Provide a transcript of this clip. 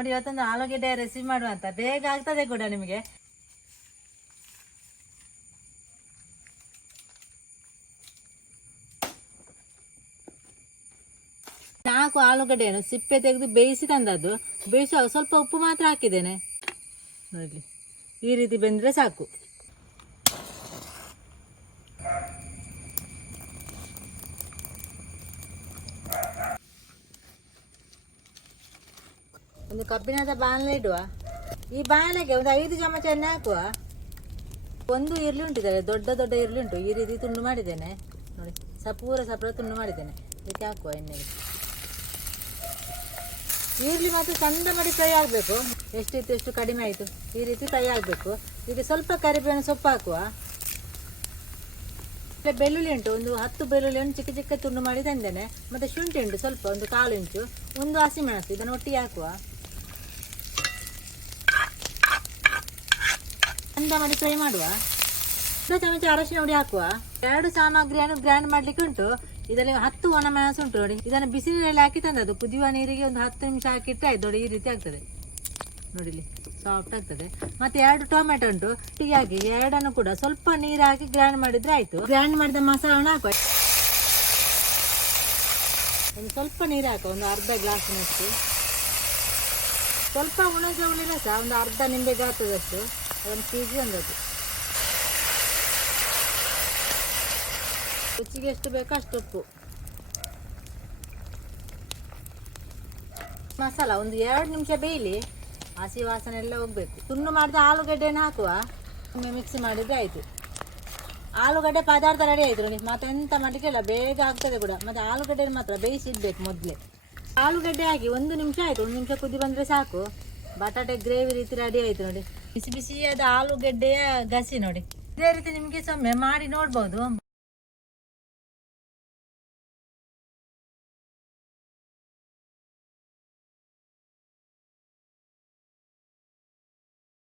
ನೋಡಿ, ಇವತ್ತೊಂದು ಆಲೂಗೆಡ್ಡೆ ರೆಸಿಪಿ ಮಾಡುವಂತ. ಬೇಗ ಆಗ್ತದೆ ಕೂಡ ನಿಮಗೆ. ನಾಲ್ಕು ಆಲೂಗಡ್ಡೆಯನ್ನು ಸಿಪ್ಪೆ ತೆಗೆದು ಬೇಯಿಸಿ ತಂದದ್ದು. ಬೇಯಿಸುವಾಗ ಸ್ವಲ್ಪ ಉಪ್ಪು ಮಾತ್ರ ಹಾಕಿದ್ದೇನೆ. ನೋಡಿ ಈ ರೀತಿ ಬೆಂದರೆ ಸಾಕು. ಒಂದು ಕಬ್ಬಿಣದ ಬಾಣಲೆ ಇಡುವ. ಈ ಬಾಣಲೆಗೆ ಒಂದು ಐದು ಚಮಚ ಎಣ್ಣೆ ಹಾಕುವ. ಒಂದು ಈರುಳ್ಳಿ ಉಂಟಿದ್ದಾರೆ ದೊಡ್ಡ ದೊಡ್ಡ ಇರ್ಲಿ ಉಂಟು. ಈ ರೀತಿ ತುಂಡು ಮಾಡಿದ್ದೇನೆ. ನೋಡಿ, ಸಪೂರ ಸಪೂರ ತುಂಡು ಮಾಡಿದ್ದೇನೆ. ಇದಕ್ಕೆ ಹಾಕುವ ಎಣ್ಣೆಗೆ. ಈರುಳ್ಳಿ ಮಾತ್ರ ಚಂದ ಮಾಡಿ ಫ್ರೈ ಆಗಬೇಕು. ಎಷ್ಟಿತ್ತು, ಎಷ್ಟು ಕಡಿಮೆ ಆಯಿತು, ಈ ರೀತಿ ಫ್ರೈ ಆಗಬೇಕು. ಈಗ ಸ್ವಲ್ಪ ಕರಿಬೇವಿನ ಸೊಪ್ಪು ಹಾಕುವ. ಬೆಳ್ಳುಳ್ಳಿ ಉಂಟು. ಒಂದು ಹತ್ತು ಬೆಳ್ಳುಳ್ಳಿಯನ್ನು ಚಿಕ್ಕ ಚಿಕ್ಕ ತುಂಡು ಮಾಡಿ ತಂದೇನೆ. ಮತ್ತೆ ಶುಂಠಿ ಉಂಟು, ಸ್ವಲ್ಪ ಒಂದು ಕಾಲು ಇಂಚು. ಒಂದು ಹಸಿಮೆಣಸು ಇದನ್ನು ಒಟ್ಟಿಗೆ ಹಾಕುವ. ಚಂದ ಮಾಡಿ ಫ್ರೈ ಮಾಡುವ. ಒಂದು ಚಮಚ ಅರಶಿನ ಹುಡಿ ಹಾಕುವ. ಎರಡು ಸಾಮಗ್ರಿಯನ್ನು ಗ್ರೈಂಡ್ ಮಾಡ್ಲಿಕ್ಕೆ ಉಂಟು. ಇದರಲ್ಲಿ ಹತ್ತು ಒಣ ಮೆಣಸು ಉಂಟು ನೋಡಿ. ಇದನ್ನು ಬಿಸಿ ನೀರಲ್ಲಿ ಹಾಕಿ ತಂದದ್ದು ಕುದಿಯುವ ನೀರಿಗೆ ಒಂದು ಹತ್ತು ನಿಮಿಷ ಹಾಕಿಟ್ಟರೆ ಆಯ್ತು ನೋಡಿ, ಈ ರೀತಿ ಆಗ್ತದೆ. ನೋಡಿಲಿ ಸಾಫ್ಟ್ ಆಗ್ತದೆ. ಮತ್ತೆ ಎರಡು ಟೊಮೆಟೊ ಉಂಟು. ಹೀಗಾಗಿ ಎರಡನ್ನು ಕೂಡ ಸ್ವಲ್ಪ ನೀರು ಹಾಕಿ ಗ್ರೈಂಡ್ ಮಾಡಿದ್ರೆ ಆಯ್ತು. ಗ್ರೈಂಡ್ ಮಾಡಿದ ಮಸಾಲನ ಹಾಕುವ. ಒಂದು ಸ್ವಲ್ಪ ನೀರು ಹಾಕು ಒಂದು ಅರ್ಧ ಗ್ಲಾಸ್ನಷ್ಟು ಸ್ವಲ್ಪ ಹುಣಸೆ ಹುಳಿ ರಸ ಒಂದು ಅರ್ಧ ನಿಂಬೆ ಗಾತ್ರದಷ್ಟು ಅದನ್ನು ಕೆ ಜಿ ಅಂದದ್ದು ರುಚಿಗೆ ಎಷ್ಟು ಬೇಕೋ ಅಷ್ಟು ಉಪ್ಪು. ಮಸಾಲ, ಒಂದು ಎರಡು ನಿಮಿಷ ಬೇಯಲಿ, ಹಸಿ ವಾಸನೆ ಎಲ್ಲ ಹೋಗ್ಬೇಕು. ತುಂಡು ಮಾಡಿದ ಆಲೂಗಡ್ಡೆನ ಹಾಕುವ, ಒಮ್ಮೆ ಮಿಕ್ಸಿ ಮಾಡಿದ್ರೆ ಆಯಿತು. ಆಲೂಗಡ್ಡೆ ಪದಾರ್ಥ ರೆಡಿ ಆಯಿತು ನೋಡಿ, ಮತ್ತೆ ಎಂತ ಮಾಡಲಿಕ್ಕಿಲ್ಲ ಬೇಗ ಆಗ್ತದೆ ಕೂಡ. ಮತ್ತೆ ಆಲೂಗಡ್ಡೆ ಮಾತ್ರ ಬೇಯಿಸಿಡ್ಬೇಕು ಮೊದಲೇ. ಆಲೂಗಡ್ಡೆ ಹಾಕಿ ಒಂದು ನಿಮಿಷ ಆಯ್ತು, ಒಂದು ನಿಮಿಷ ಕುದಿ ಬಂದರೆ ಸಾಕು. ಬಟಾಟೆ ಗ್ರೇವಿ ರೀತಿ ರೆಡಿ ಆಯ್ತು ನೋಡಿ. ಬಿಸಿ ಬಿಸಿಯಾದ ಆಲೂಗಡ್ಡೆಯ ಗಸಿ ನೋಡಿ. ಇದೇ ರೀತಿ ನಿಮಗೆ ಸೊಮ್ಮೆ ಮಾಡಿ ನೋಡ್ಬೋದು.